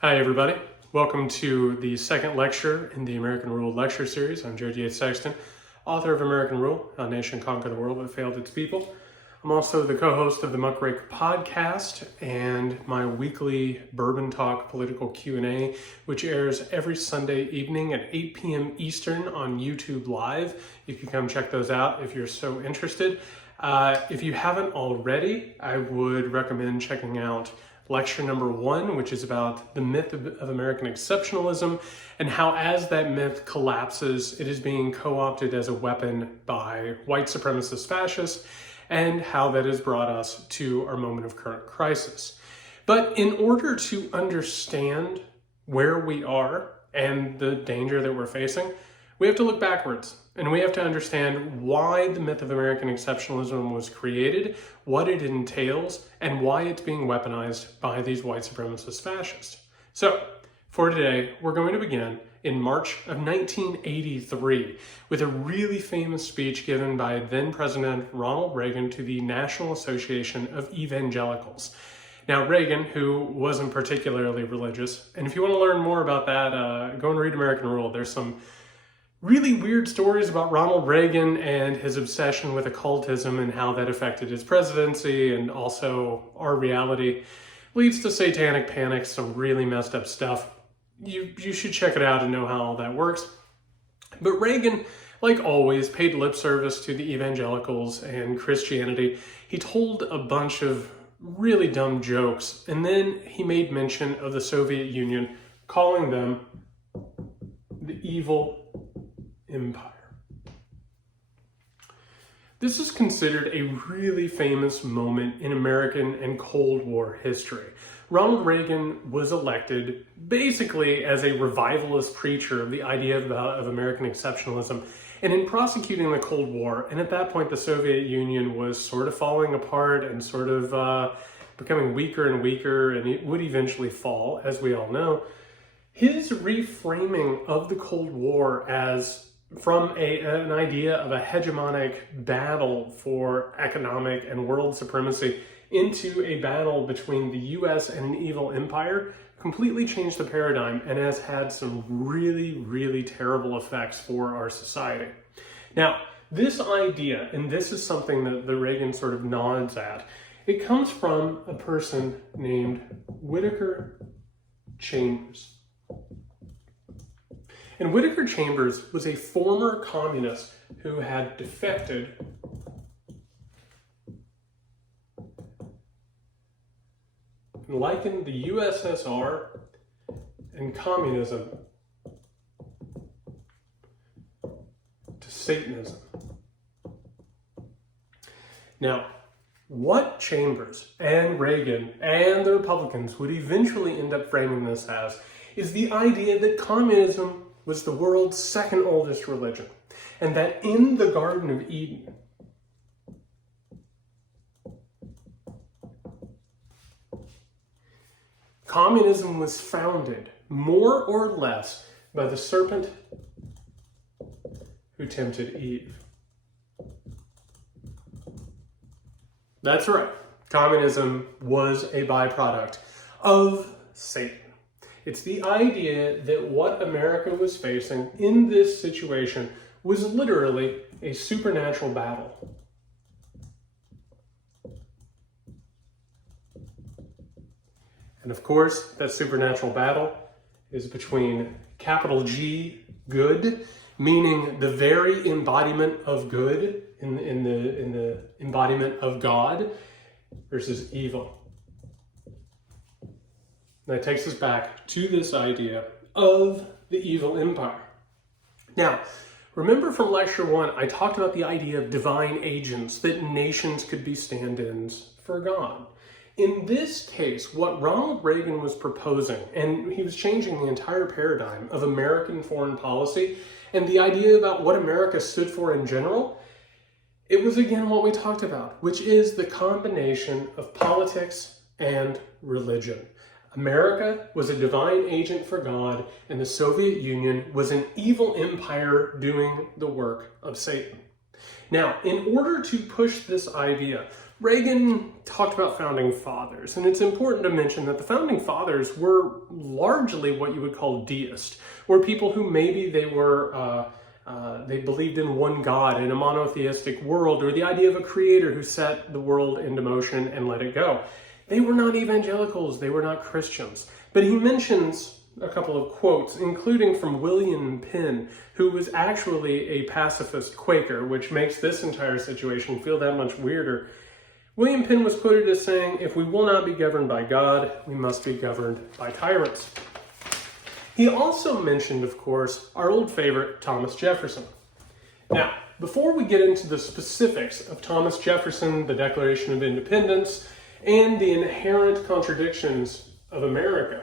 Hi everybody, welcome to the second lecture in the American Rule lecture series. I'm Yates Sexton, author of American Rule, How a Nation Conquered the World but Failed Its People. I'm also the co-host of the Muckrake podcast and my weekly Bourbon Talk political Q&A, which airs every Sunday evening at 8 p.m. Eastern on YouTube Live. You can come check those out if you're so interested. If you haven't already, I would recommend checking out lecture number 1, which is about the myth of American exceptionalism and how as that myth collapses, it is being co-opted as a weapon by white supremacist fascists and how that has brought us to our moment of current crisis. But in order to understand where we are and the danger that we're facing, we have to look backwards and we have to understand why the myth of American exceptionalism was created, what it entails, and why it's being weaponized by these white supremacist fascists. So, for today, we're going to begin in March of 1983 with a really famous speech given by then President Ronald Reagan to the National Association of Evangelicals. Now, Reagan, who wasn't particularly religious, and if you want to learn more about that, go and read American Rule. There's some really weird stories about Ronald Reagan and his obsession with occultism and how that affected his presidency, and also our reality leads to satanic panic, some really messed up stuff. You should check it out and know how all that works. But Reagan, like always, paid lip service to the evangelicals and Christianity. He told a bunch of really dumb jokes, and then he made mention of the Soviet Union, calling them the evil empire. This is considered a really famous moment in American and Cold War history. Ronald Reagan was elected basically as a revivalist preacher of the idea of American exceptionalism, and in prosecuting the Cold War, and at that point the Soviet Union was sort of falling apart and sort of becoming weaker and weaker, and it would eventually fall, as we all know. His reframing of the Cold War as from an idea of a hegemonic battle for economic and world supremacy into a battle between the US and an evil empire completely changed the paradigm and has had some really, really terrible effects for our society. Now, this idea, and this is something that the Reagan sort of nods at, it comes from a person named Whittaker Chambers. And Whittaker Chambers was a former communist who had defected and likened the USSR and communism to Satanism. Now, what Chambers and Reagan and the Republicans would eventually end up framing this as is the idea that communism was the world's second oldest religion, and that in the Garden of Eden, communism was founded more or less by the serpent who tempted Eve. That's right, communism was a byproduct of Satan. It's the idea that what America was facing in this situation was literally a supernatural battle. And of course, that supernatural battle is between capital G, good, meaning the very embodiment of good in the embodiment of God, versus evil. That takes us back to this idea of the evil empire. Now, remember from lecture 1, I talked about the idea of divine agents, that nations could be stand-ins for God. In this case, what Ronald Reagan was proposing, and he was changing the entire paradigm of American foreign policy and the idea about what America stood for in general, it was again what we talked about, which is the combination of politics and religion. America was a divine agent for God, and the Soviet Union was an evil empire doing the work of Satan. Now, in order to push this idea Reagan talked about founding fathers, and it's important to mention that the founding fathers were largely what you would call deist, or people who maybe they believed in one God in a monotheistic world, or the idea of a creator who set the world into motion and let it go. They were not evangelicals, they were not Christians. But he mentions a couple of quotes, including from William Penn, who was actually a pacifist Quaker, which makes this entire situation feel that much weirder. William Penn was quoted as saying, "If we will not be governed by God, we must be governed by tyrants." He also mentioned, of course, our old favorite, Thomas Jefferson. Now, before we get into the specifics of Thomas Jefferson, the Declaration of Independence, and the inherent contradictions of America,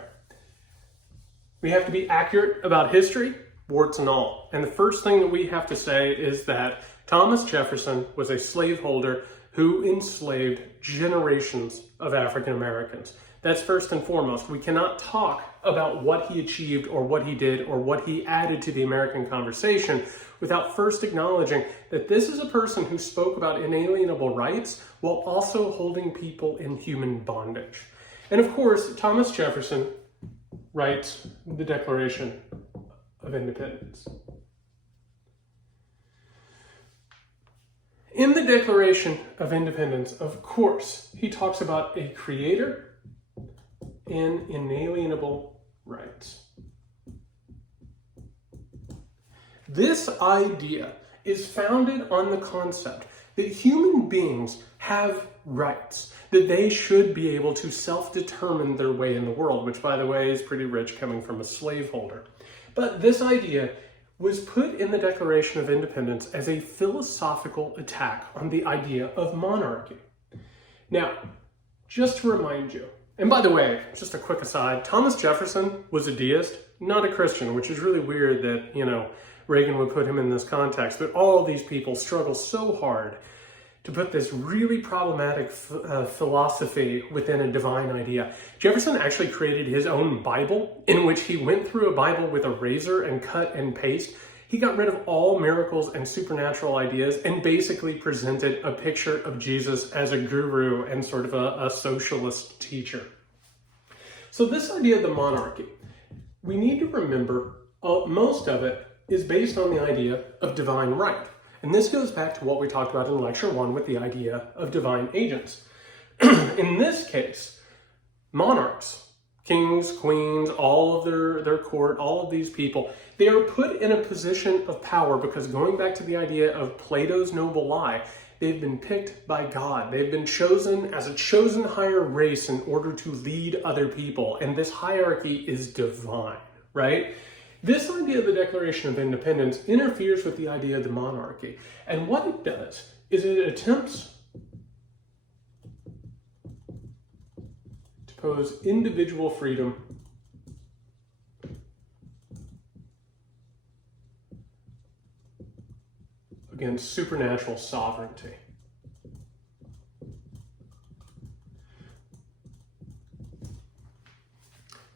we have to be accurate about history, warts and all. And the first thing that we have to say is that Thomas Jefferson was a slaveholder who enslaved generations of African Americans. That's first and foremost. We cannot talk about what he achieved or what he did or what he added to the American conversation without first acknowledging that this is a person who spoke about inalienable rights while also holding people in human bondage. And of course, Thomas Jefferson writes the Declaration of Independence. In the Declaration of Independence, of course, he talks about a creator and inalienable rights. This idea is founded on the concept that human beings have rights, that they should be able to self-determine their way in the world, which, by the way, is pretty rich coming from a slaveholder. But this idea was put in the Declaration of Independence as a philosophical attack on the idea of monarchy. Now, just to remind you, and by the way, just a quick aside, Thomas Jefferson was a deist, not a Christian, which is really weird that, Reagan would put him in this context, but all of these people struggle so hard to put this really problematic philosophy within a divine idea. Jefferson actually created his own Bible, in which he went through a Bible with a razor and cut and paste. He got rid of all miracles and supernatural ideas and basically presented a picture of Jesus as a guru and sort of a socialist teacher. So this idea of the monarchy, we need to remember most of it is based on the idea of divine right. And this goes back to what we talked about in Lecture 1 with the idea of divine agents. In this case, monarchs, kings, queens, all of their court, all of these people, they are put in a position of power because, going back to the idea of Plato's noble lie, they've been picked by God. They've been chosen as a chosen higher race in order to lead other people. And this hierarchy is divine, right? This idea of the Declaration of Independence interferes with the idea of the monarchy. And what it does is it attempts to pose individual freedom against supernatural sovereignty.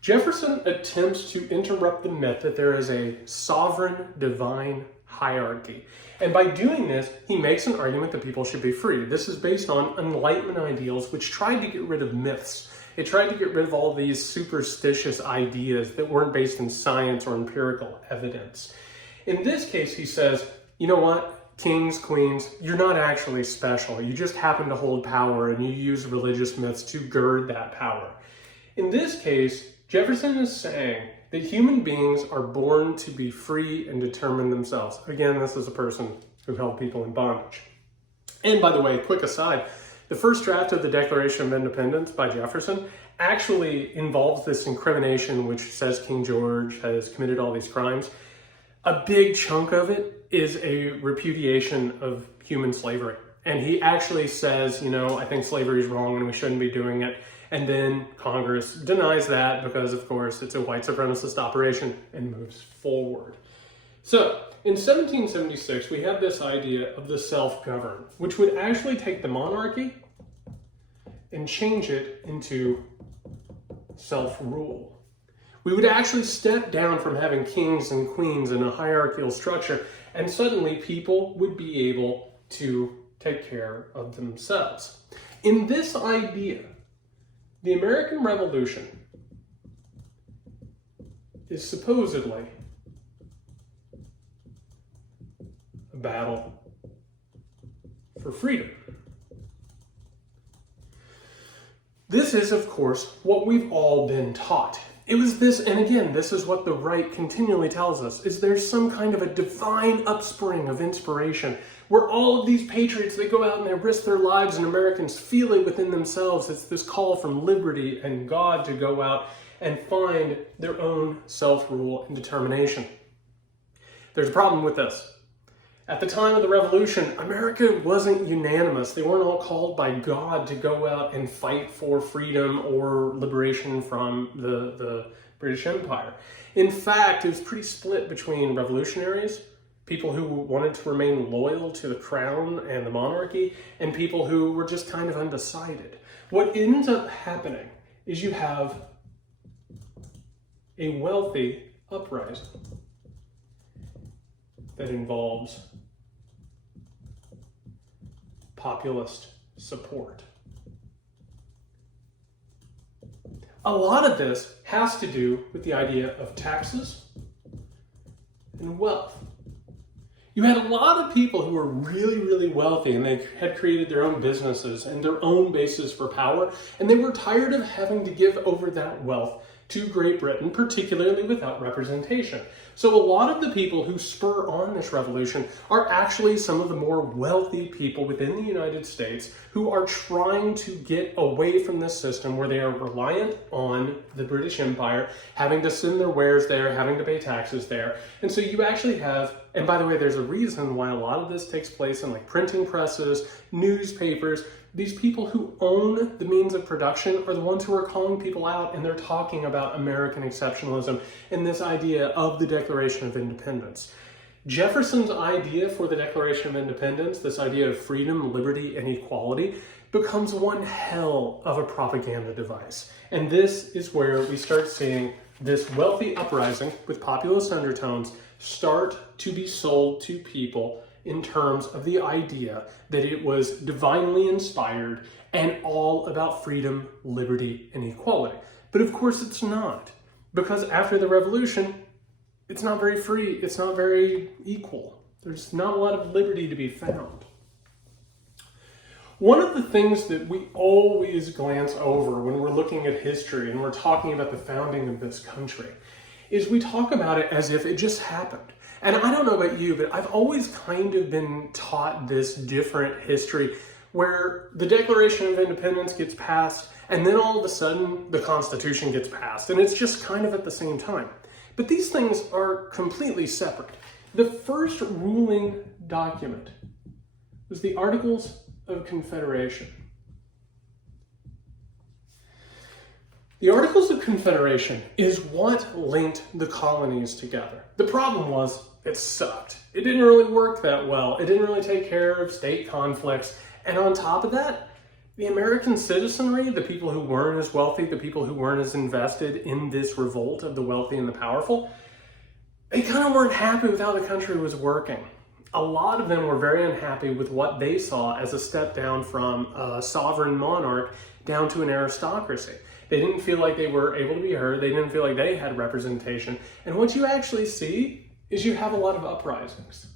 Jefferson attempts to interrupt the myth that there is a sovereign divine hierarchy. And by doing this, he makes an argument that people should be free. This is based on Enlightenment ideals, which tried to get rid of myths. It tried to get rid of all these superstitious ideas that weren't based in science or empirical evidence. In this case, he says, you know what? Kings, queens, you're not actually special. You just happen to hold power and you use religious myths to gird that power. In this case, Jefferson is saying that human beings are born to be free and determine themselves. Again, this is a person who held people in bondage. And by the way, quick aside, the first draft of the Declaration of Independence by Jefferson actually involves this incrimination which says King George has committed all these crimes. A big chunk of it is a repudiation of human slavery. And he actually says, I think slavery is wrong and we shouldn't be doing it. And then Congress denies that because, of course, it's a white supremacist operation and moves forward. So, in 1776, we have this idea of the self-governed, which would actually take the monarchy and change it into self-rule. We would actually step down from having kings and queens in a hierarchical structure, and suddenly people would be able to take care of themselves. In this idea, the American Revolution is supposedly a battle for freedom. This is, of course, what we've all been taught. It was this, and again, this is what the right continually tells us, is there's some kind of a divine upspring of inspiration where all of these patriots, they go out and they risk their lives, and Americans feel it within themselves. It's this call from liberty and God to go out and find their own self-rule and determination. There's a problem with this. At the time of the Revolution, America wasn't unanimous. They weren't all called by God to go out and fight for freedom or liberation from the British Empire. In fact, it was pretty split between revolutionaries, people who wanted to remain loyal to the crown and the monarchy, and people who were just kind of undecided. What ends up happening is you have a wealthy uprising that involves populist support. A lot of this has to do with the idea of taxes and wealth. You had a lot of people who were really, really wealthy, and they had created their own businesses and their own bases for power, and they were tired of having to give over that wealth to Great Britain, particularly without representation. So a lot of the people who spur on this revolution are actually some of the more wealthy people within the United States who are trying to get away from this system where they are reliant on the British Empire, having to send their wares there, having to pay taxes there. And so you actually have, and by the way, there's a reason why a lot of this takes place in like printing presses, newspapers. These people who own the means of production are the ones who are calling people out, and they're talking about American exceptionalism and this idea of the Declaration of Independence. Jefferson's idea for the Declaration of Independence, this idea of freedom, liberty, and equality, becomes one hell of a propaganda device. And this is where we start seeing this wealthy uprising with populist undertones start to be sold to people in terms of the idea that it was divinely inspired and all about freedom, liberty, and equality. But of course it's not, because after the revolution, it's not very free, it's not very equal. There's not a lot of liberty to be found. One of the things that we always glance over when we're looking at history and we're talking about the founding of this country is we talk about it as if it just happened. And I don't know about you, but I've always kind of been taught this different history where the Declaration of Independence gets passed and then all of a sudden the Constitution gets passed, and it's just kind of at the same time. But these things are completely separate. The first ruling document was the Articles of Confederation. The Articles of Confederation is what linked the colonies together. The problem was it sucked. It didn't really work that well. It didn't really take care of state conflicts. And on top of that, the American citizenry, the people who weren't as wealthy, the people who weren't as invested in this revolt of the wealthy and the powerful, they kind of weren't happy with how the country was working. A lot of them were very unhappy with what they saw as a step down from a sovereign monarch down to an aristocracy. They didn't feel like they were able to be heard. They didn't feel like they had representation. And what you actually see is you have a lot of uprisings.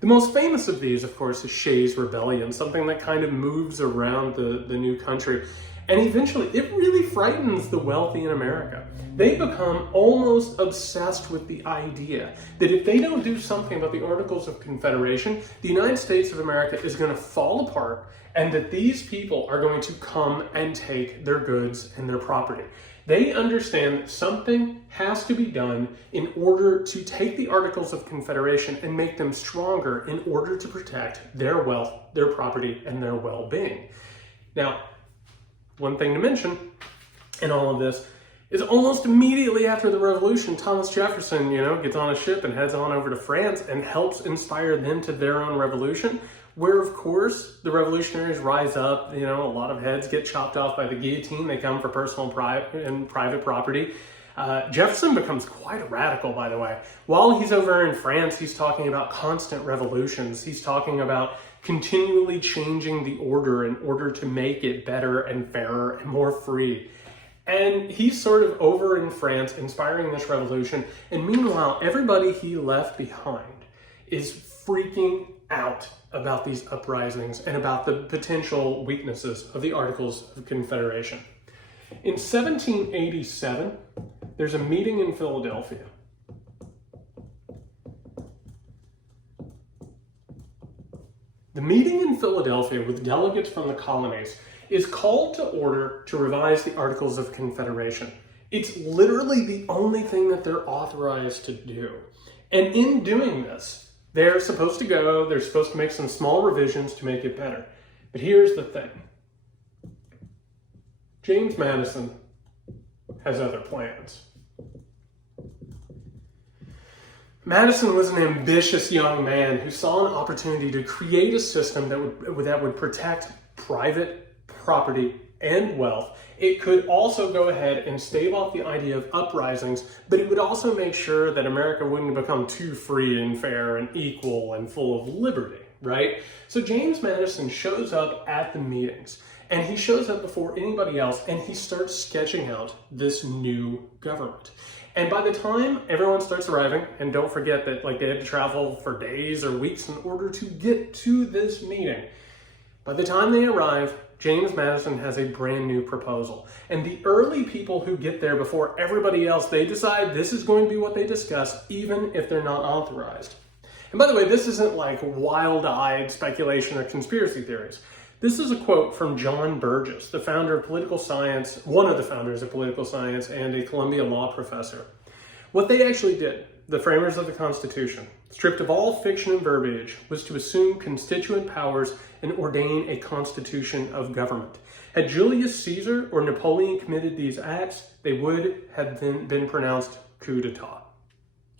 The most famous of these, of course, is Shays' Rebellion, something that kind of moves around the new country. And eventually, it really frightens the wealthy in America. They become almost obsessed with the idea that if they don't do something about the Articles of Confederation, the United States of America is going to fall apart, and that these people are going to come and take their goods and their property. They understand that something has to be done in order to take the Articles of Confederation and make them stronger in order to protect their wealth, their property, and their well-being. Now, one thing to mention in all of this is almost immediately after the revolution, Thomas Jefferson, gets on a ship and heads on over to France and helps inspire them to their own revolution, where, of course, the revolutionaries rise up. A lot of heads get chopped off by the guillotine. They come for personal and private property. Jefferson becomes quite a radical, by the way. While he's over in France, he's talking about constant revolutions. He's talking about continually changing the order in order to make it better and fairer and more free. And he's sort of over in France inspiring this revolution. And meanwhile, everybody he left behind is freaking out about these uprisings and about the potential weaknesses of the Articles of Confederation. In 1787, there's a meeting in Philadelphia. The meeting in Philadelphia with delegates from the colonies is called to order to revise the Articles of Confederation. It's literally the only thing that they're authorized to do. And in doing this, they're supposed to make some small revisions to make it better. But here's the thing. James Madison has other plans. Madison was an ambitious young man who saw an opportunity to create a system that would protect private property and wealth. It could also go ahead and stave off the idea of uprisings, but it would also make sure that America wouldn't become too free and fair and equal and full of liberty, right? So James Madison shows up at the meetings, and he shows up before anybody else, and he starts sketching out this new government. And by the time everyone starts arriving, and don't forget that they had to travel for days or weeks in order to get to this meeting, by the time they arrive, James Madison has a brand new proposal. And the early people who get there before everybody else, they decide this is going to be what they discuss, even if they're not authorized. And by the way, this isn't like wild-eyed speculation or conspiracy theories. This is a quote from John Burgess, the founder of political science, one of the founders of political science, and a Columbia law professor. What they actually did, the framers of the Constitution, stripped of all fiction and verbiage, was to assume constituent powers and ordain a constitution of government. Had Julius Caesar or Napoleon committed these acts, they would have been pronounced coup d'etat.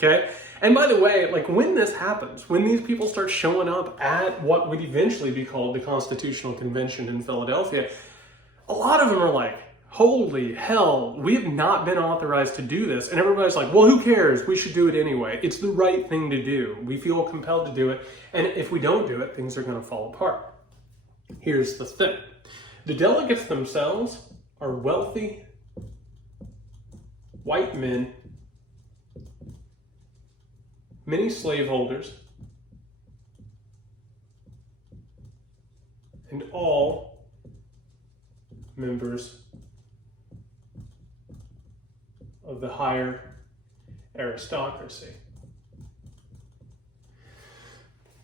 Okay? And by the way, when this happens, when these people start showing up at what would eventually be called the Constitutional Convention in Philadelphia, a lot of them are like, holy hell, we have not been authorized to do this. And everybody's like, well, who cares? We should do it anyway. It's the right thing to do. We feel compelled to do it. And if we don't do it, things are going to fall apart. Here's the thing. The delegates themselves are wealthy white men, many slaveholders, and all members of the higher aristocracy.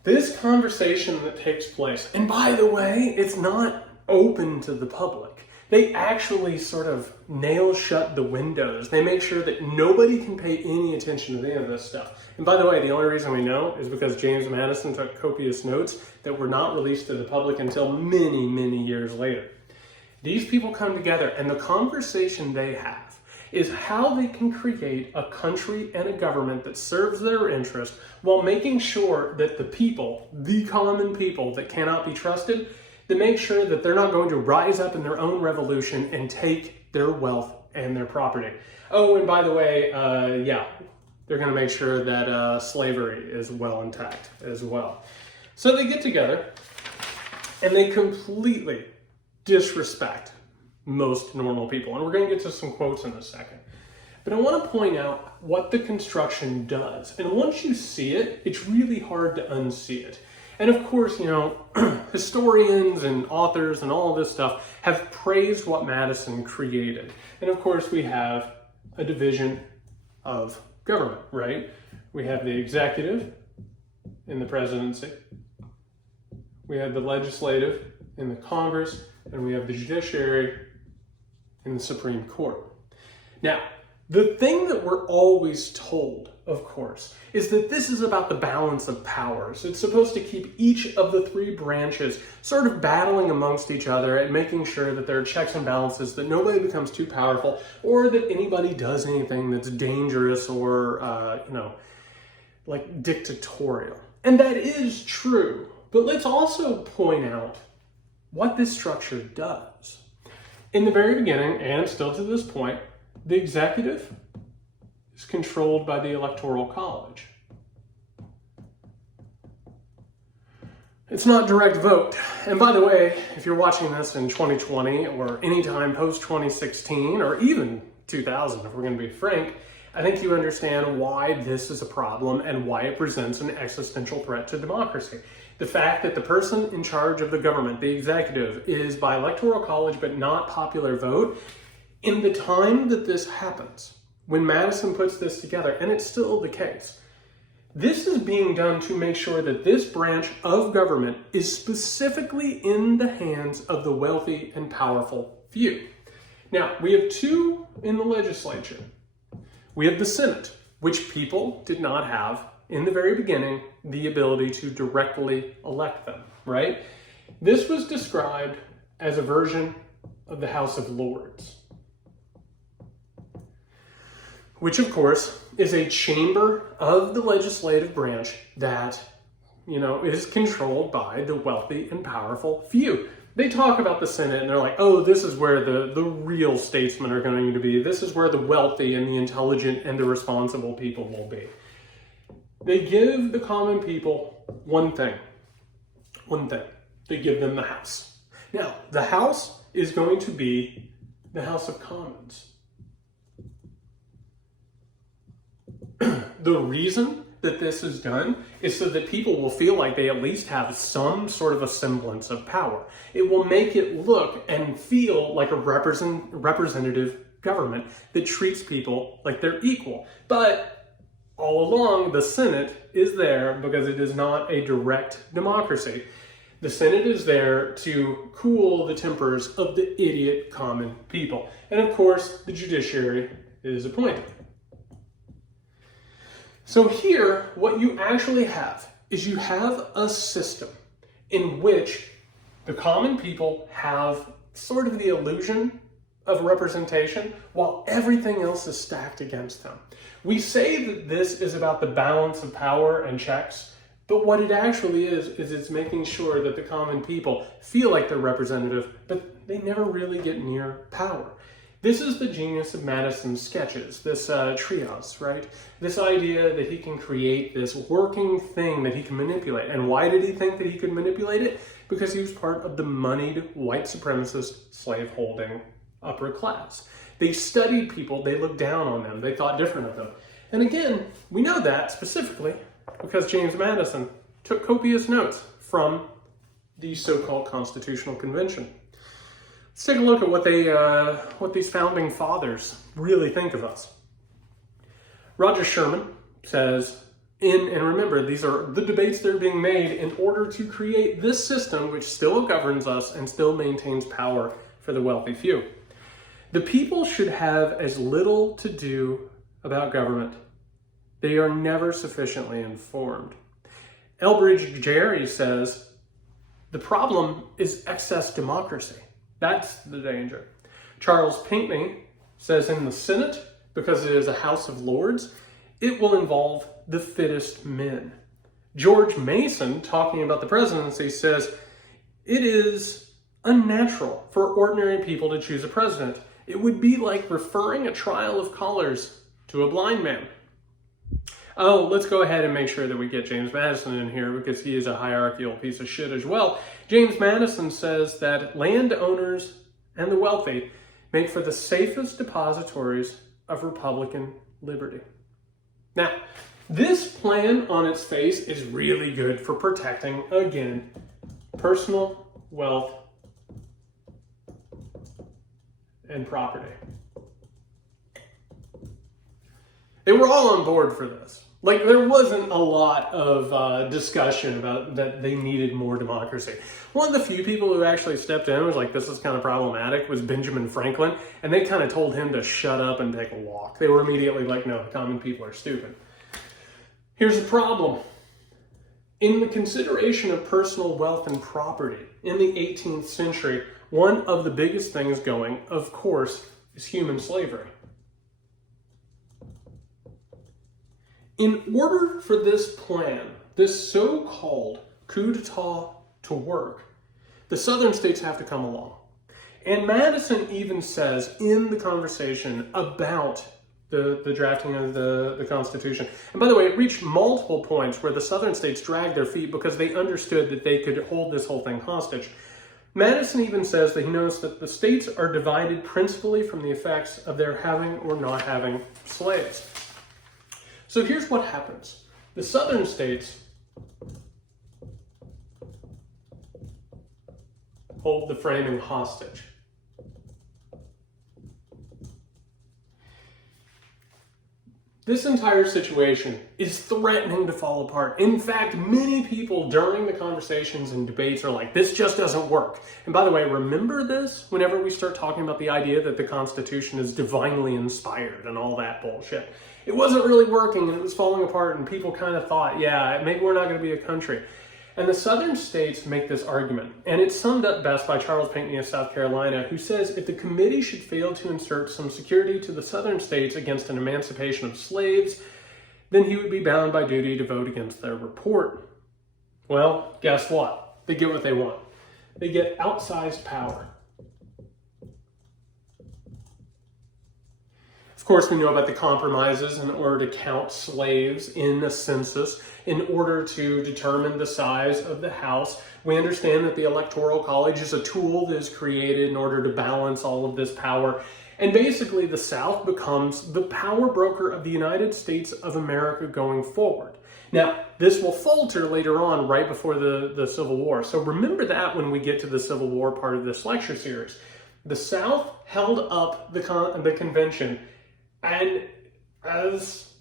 This conversation that takes place, and by the way, it's not open to the public. They actually sort of nail shut the windows. They make sure that nobody can pay any attention to any of this stuff. And by the way, the only reason we know is because James Madison took copious notes that were not released to the public until many, many years later. These people come together, and the conversation they have is how they can create a country and a government that serves their interest while making sure that the people, the common people that cannot be trusted, they make sure that they're not going to rise up in their own revolution and take their wealth and their property. Oh, and by the way, they're going to make sure that slavery is well intact as well. So they get together and they completely disrespect most normal people. And we're going to get to some quotes in a second. But I want to point out what the construction does. And once you see it, it's really hard to unsee it. And of course, historians and authors and all of this stuff have praised what Madison created. And of course, we have a division of government, right? We have the executive in the presidency. We have the legislative in the Congress, and we have the judiciary in the Supreme Court. Now, the thing that we're always told, of course, is that this is about the balance of powers. It's supposed to keep each of the three branches sort of battling amongst each other and making sure that there are checks and balances, that nobody becomes too powerful or that anybody does anything that's dangerous or, dictatorial. And that is true. But let's also point out what this structure does. In the very beginning, and still to this point, the executive is controlled by the Electoral College. It's not direct vote. And by the way, if you're watching this in 2020 or anytime post 2016 or even 2000, if we're going to be frank, I think you understand why this is a problem and why it presents an existential threat to democracy. The fact that the person in charge of the government, the executive, is by electoral college but not popular vote, in the time that this happens, when Madison puts this together, and it's still the case, this is being done to make sure that this branch of government is specifically in the hands of the wealthy and powerful few. Now, we have two in the legislature. We have the Senate, which people did not have in the very beginning the ability to directly elect them, right? This was described as a version of the House of Lords, which of course is a chamber of the legislative branch that, is controlled by the wealthy and powerful few. They talk about the Senate and they're like, oh, this is where the real statesmen are going to be. This is where the wealthy and the intelligent and the responsible people will be. They give the common people one thing. They give them the House. Now, the House is going to be the House of Commons. The reason that this is done is so that people will feel like they at least have some sort of a semblance of power. It will make it look and feel like a representative government that treats people like they're equal. But all along, the Senate is there because it is not a direct democracy. The Senate is there to cool the tempers of the idiot common people. And of course, the judiciary is appointed. So here, what you actually have is you have a system in which the common people have sort of the illusion of representation while everything else is stacked against them. We say that this is about the balance of power and checks, but what it actually is it's making sure that the common people feel like they're representative, but they never really get near power. This is the genius of Madison's sketches, this trios, right? This idea that he can create this working thing that he can manipulate. And why did he think that he could manipulate it? Because he was part of the moneyed white supremacist slave-holding upper class. They studied people, they looked down on them, they thought different of them. And again, we know that specifically because James Madison took copious notes from the so-called Constitutional Convention. Let's take a look at what these founding fathers really think of us. Roger Sherman says, and remember, these are the debates that are being made in order to create this system which still governs us and still maintains power for the wealthy few. The people should have as little to do about government. They are never sufficiently informed. Elbridge Gerry says, the problem is excess democracy. That's the danger. Charles Pinckney says in the Senate, because it is a House of Lords, it will involve the fittest men. George Mason, talking about the presidency, says it is unnatural for ordinary people to choose a president. It would be like referring a trial of callers to a blind man. Oh, let's go ahead and make sure that we get James Madison in here because he is a hierarchical piece of shit as well. James Madison says that landowners and the wealthy make for the safest depositories of Republican liberty. Now, this plan on its face is really good for protecting, again, personal wealth and property. They were all on board for this. Like, there wasn't a lot of discussion about that they needed more democracy. One of the few people who actually stepped in and was like, this is kind of problematic, was Benjamin Franklin, and they kind of told him to shut up and take a walk. They were immediately like, no, the common people are stupid. Here's the problem. In the consideration of personal wealth and property in the 18th century, one of the biggest things going, of course, is human slavery. In order for this plan, this so-called coup d'etat to work, the southern states have to come along. And Madison even says in the conversation about the drafting of the Constitution. And by the way, it reached multiple points where the Southern states dragged their feet because they understood that they could hold this whole thing hostage. Madison even says that he knows that the states are divided principally from the effects of their having or not having slaves. So here's what happens. The Southern states hold the framing hostage. This entire situation is threatening to fall apart. In fact, many people during the conversations and debates are like, this just doesn't work. And by the way, remember this whenever we start talking about the idea that the Constitution is divinely inspired and all that bullshit. It wasn't really working and it was falling apart and people kind of thought, yeah, maybe we're not going to be a country. And the Southern states make this argument, and it's summed up best by Charles Pinckney of South Carolina, who says if the committee should fail to insert some security to the Southern states against an emancipation of slaves, then he would be bound by duty to vote against their report. Well, guess what? They get what they want. They get outsized power. Of course, we know about the compromises in order to count slaves in a census, in order to determine the size of the House. We understand that the Electoral College is a tool that is created in order to balance all of this power. And basically, the South becomes the power broker of the United States of America going forward. Now, this will falter later on, right before the Civil War. So remember that when we get to the Civil War part of this lecture series. The South held up the convention, and as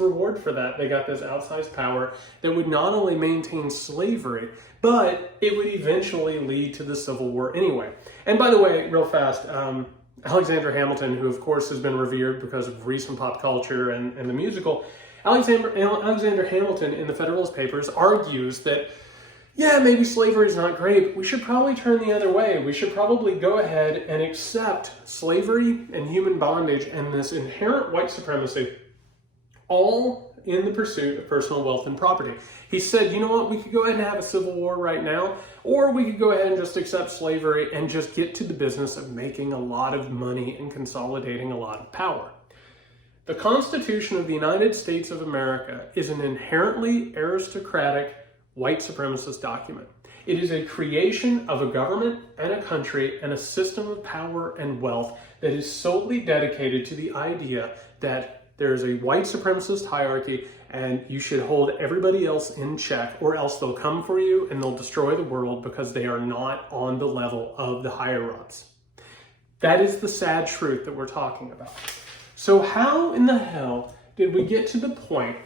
reward for that, they got this outsized power that would not only maintain slavery, but it would eventually lead to the Civil War anyway. And by the way, real fast, Alexander Hamilton, who of course has been revered because of recent pop culture and the musical, Alexander Hamilton in the Federalist Papers argues that, yeah, maybe slavery is not great, but we should probably turn the other way. We should probably go ahead and accept slavery and human bondage and this inherent white supremacy, all in the pursuit of personal wealth and property. He said, you know what, we could go ahead and have a civil war right now, or we could go ahead and just accept slavery and just get to the business of making a lot of money and consolidating a lot of power. The Constitution of the United States of America is an inherently aristocratic white supremacist document. It is a creation of a government and a country and a system of power and wealth that is solely dedicated to the idea that there is a white supremacist hierarchy and you should hold everybody else in check, or else they'll come for you and they'll destroy the world because they are not on the level of the higher-ups. That is the sad truth that we're talking about. So how in the hell did we get to the point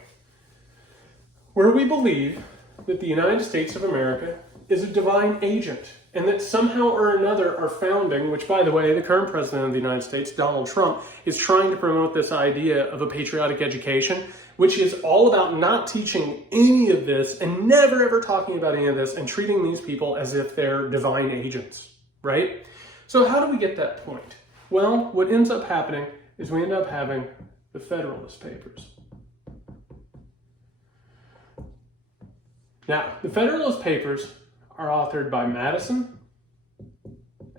where we believe that the United States of America is a divine agent, and that somehow or another our founding, which by the way, the current president of the United States, Donald Trump, is trying to promote this idea of a patriotic education, which is all about not teaching any of this and never ever talking about any of this and treating these people as if they're divine agents, right? So how do we get that point? Well, what ends up happening is we end up having the Federalist Papers. Now, the Federalist Papers are authored by Madison,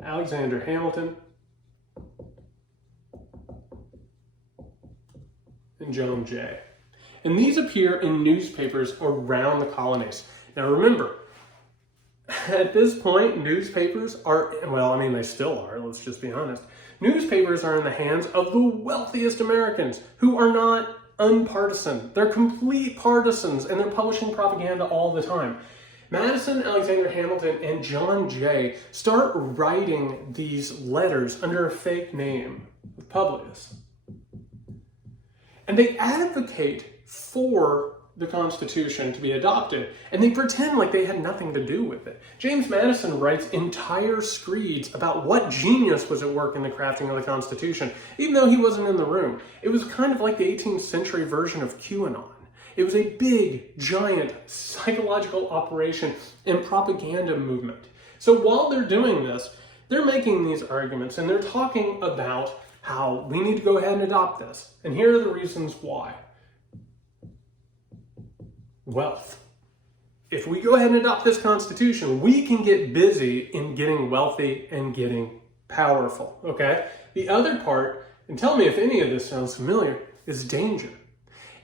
Alexander Hamilton, and John Jay. And these appear in newspapers around the colonies. Now remember, at this point, newspapers are, well, I mean, they still are, let's just be honest. Newspapers are in the hands of the wealthiest Americans who are not unpartisan. They're complete partisans, and they're publishing propaganda all the time. Madison, Alexander Hamilton, and John Jay start writing these letters under a fake name of Publius. And they advocate for the Constitution to be adopted, and they pretend like they had nothing to do with it. James Madison writes entire screeds about what genius was at work in the crafting of the Constitution, even though he wasn't in the room. It was kind of like the 18th century version of QAnon. It was a big, giant psychological operation and propaganda movement. So while they're doing this, they're making these arguments, and they're talking about how we need to go ahead and adopt this. And here are the reasons why. Wealth. If we go ahead and adopt this Constitution, we can get busy in getting wealthy and getting powerful, okay? The other part and tell me if any of this sounds familiar, is danger.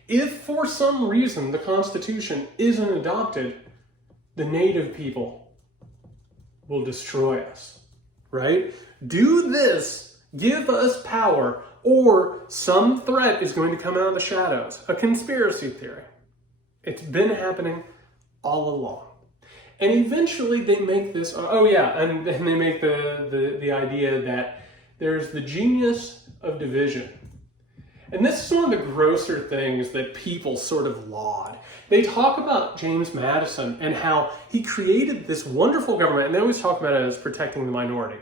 If for some reason the Constitution isn't adopted, the native people will destroy us, right? Do this, give us power, or some threat is going to come out of the shadows, a conspiracy theory. It's been happening all along. And eventually they make this, and they make the idea that there's the genius of division. And this is one of the grosser things that people sort of laud. They talk about James Madison and how he created this wonderful government, and they always talk about it as protecting the minority.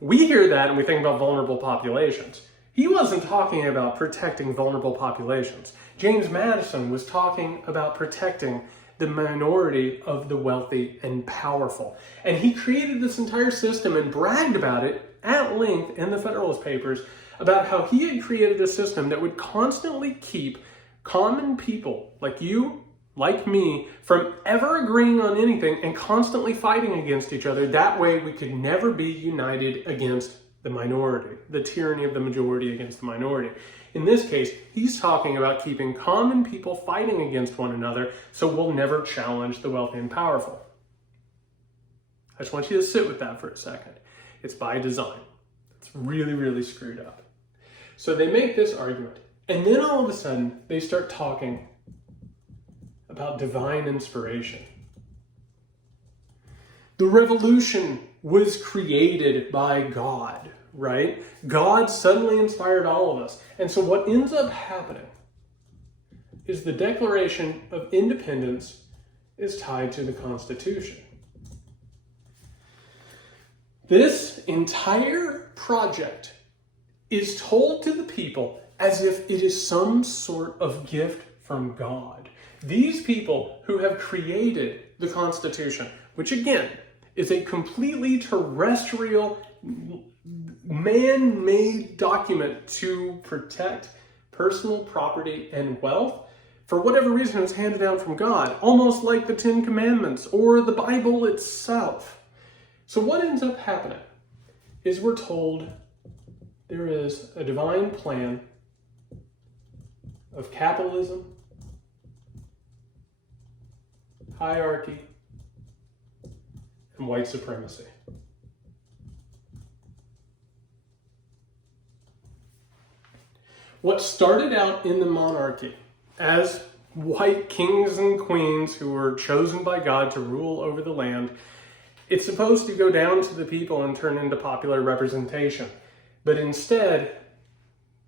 We hear that and we think about vulnerable populations. He wasn't talking about protecting vulnerable populations. James Madison was talking about protecting the minority of the wealthy and powerful. And he created this entire system and bragged about it at length in the Federalist Papers about how he had created a system that would constantly keep common people like you, like me, from ever agreeing on anything and constantly fighting against each other. That way we could never be united against the minority, the tyranny of the majority against the minority. In this case, he's talking about keeping common people fighting against one another so we'll never challenge the wealthy and powerful. I just want you to sit with that for a second. It's by design. It's really, really screwed up. So they make this argument, and then all of a sudden they start talking about divine inspiration. The revolution was created by God, right? God suddenly inspired all of us. And so what ends up happening is the Declaration of Independence is tied to the Constitution. This entire project is told to the people as if it is some sort of gift from God. These people who have created the Constitution, which again is a completely terrestrial, man-made document to protect personal property and wealth, for whatever reason it was handed down from God, almost like the Ten Commandments or the Bible itself. So what ends up happening is we're told there is a divine plan of capitalism, hierarchy, and white supremacy. What started out in the monarchy as white kings and queens who were chosen by God to rule over the land, it's supposed to go down to the people and turn into popular representation. But instead,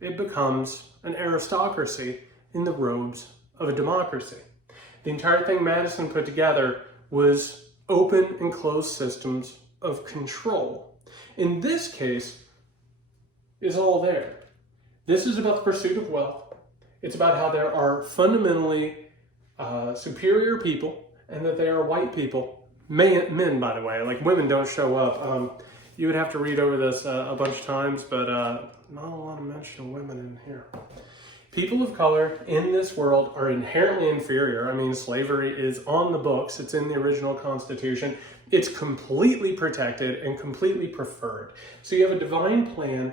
it becomes an aristocracy in the robes of a democracy. The entire thing Madison put together was open and closed systems of control. In this case, is all there. This is about the pursuit of wealth. It's about how there are fundamentally superior people and that they are white people. Men, by the way, like women don't show up. You would have to read over this a bunch of times, but not a lot of mention of women in here. People of color in this world are inherently inferior. I mean, slavery is on the books. It's in the original Constitution. It's completely protected and completely preferred. So you have a divine plan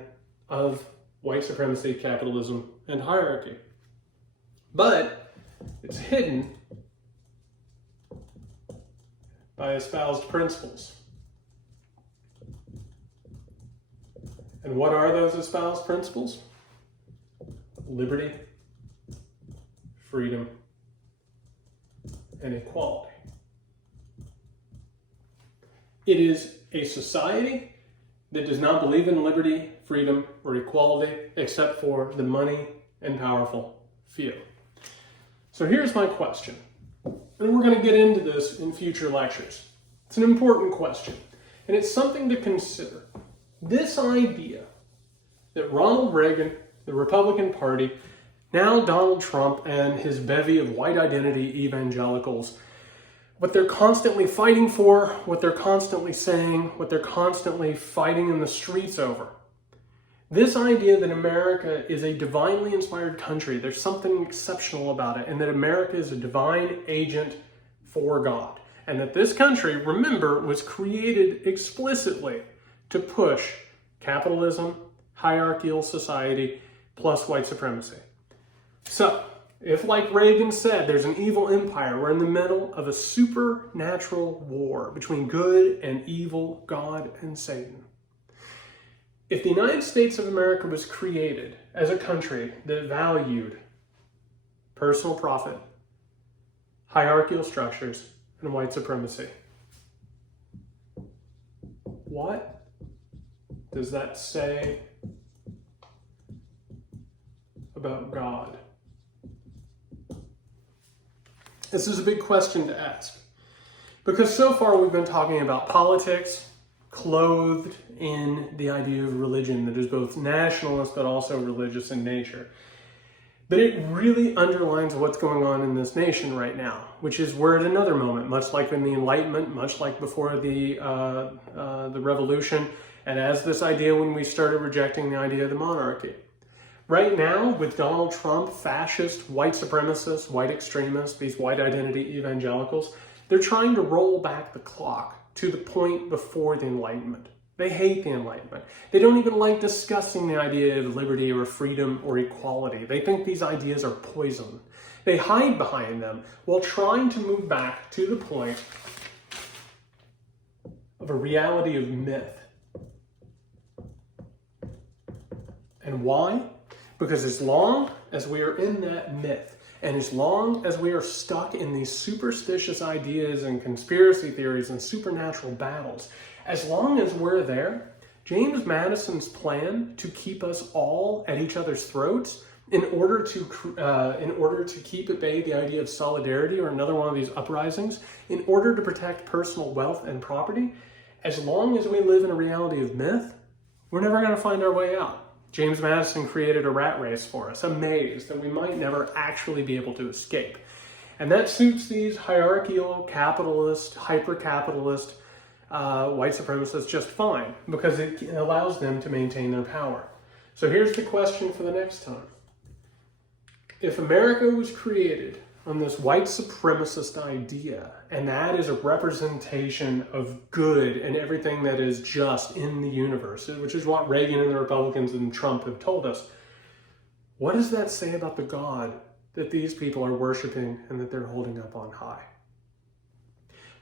of white supremacy, capitalism, and hierarchy. But it's hidden by espoused principles. And what are those espoused principles? Liberty, freedom, and equality. It is a society that does not believe in liberty, freedom, or equality except for the money and powerful few. So here's my question, and we're going to get into this in future lectures. It's an important question, and it's something to consider. This idea that Ronald Reagan, the Republican Party, now Donald Trump and his bevy of white identity evangelicals, what they're constantly fighting for, what they're constantly saying, what they're constantly fighting in the streets over. This idea that America is a divinely inspired country, there's something exceptional about it, and that America is a divine agent for God. And that this country, remember, was created explicitly to push capitalism, hierarchical society plus white supremacy. So, if, like Reagan said, there's an evil empire, we're in the middle of a supernatural war between good and evil, God and Satan. If the United States of America was created as a country that valued personal profit, hierarchical structures, and white supremacy, what does that say about God? This is a big question to ask, because so far we've been talking about politics clothed in the idea of religion that is both nationalist but also religious in nature. But it really underlines what's going on in this nation right now, which is we're at another moment, much like in the Enlightenment, much like before the Revolution, and as this idea when we started rejecting the idea of the monarchy. Right now, with Donald Trump, fascist, white supremacists, white extremists, these white identity evangelicals, they're trying to roll back the clock to the point before the Enlightenment. They hate the Enlightenment. They don't even like discussing the idea of liberty or freedom or equality. They think these ideas are poison. They hide behind them while trying to move back to the point of a reality of myth. And why? Because as long as we are in that myth, and as long as we are stuck in these superstitious ideas and conspiracy theories and supernatural battles, as long as we're there, James Madison's plan to keep us all at each other's throats in order to keep at bay the idea of solidarity or another one of these uprisings, in order to protect personal wealth and property, as long as we live in a reality of myth, we're never going to find our way out. James Madison created a rat race for us, a maze that we might never actually be able to escape. And that suits these hierarchical, capitalist, hyper-capitalist, white supremacists just fine, because it allows them to maintain their power. So here's the question for the next time. If America was created on this white supremacist idea, and that is a representation of good and everything that is just in the universe, which is what Reagan and the Republicans and Trump have told us, what does that say about the God that these people are worshiping and that they're holding up on high?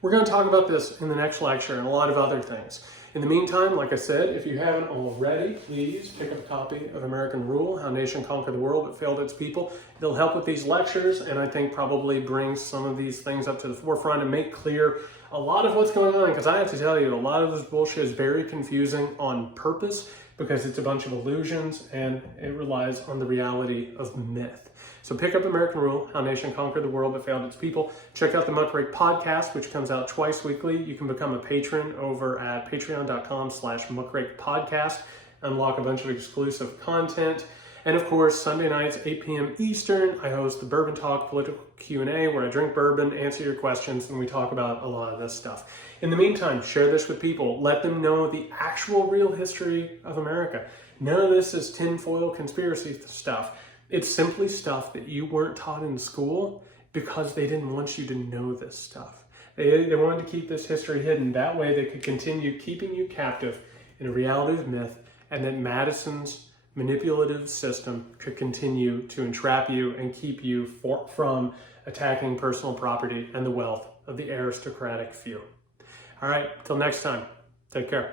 We're going to talk about this in the next lecture and a lot of other things. In the meantime, like I said, if you haven't already, please pick up a copy of American Rule, How a Nation Conquered the World but Failed Its People. It'll help with these lectures, and I think probably bring some of these things up to the forefront and make clear a lot of what's going on, because I have to tell you, a lot of this bullshit is very confusing on purpose, because it's a bunch of illusions and it relies on the reality of myth. So pick up American Rule, How a Nation Conquered the World but Failed Its People. Check out the Muckrake podcast, which comes out twice weekly. You can become a patron over at patreon.com/muckrakepodcast, unlock a bunch of exclusive content. And of course, Sunday nights, 8 p.m. Eastern, I host the Bourbon Talk Political Q&A, where I drink bourbon, answer your questions, and we talk about a lot of this stuff. In the meantime, share this with people. Let them know the actual real history of America. None of this is tinfoil conspiracy stuff. It's simply stuff that you weren't taught in school because they didn't want you to know this stuff. They wanted to keep this history hidden. That way they could continue keeping you captive in a reality of myth, and that Madison's manipulative system could continue to entrap you and keep you from attacking personal property and the wealth of the aristocratic few. All right, till next time, take care.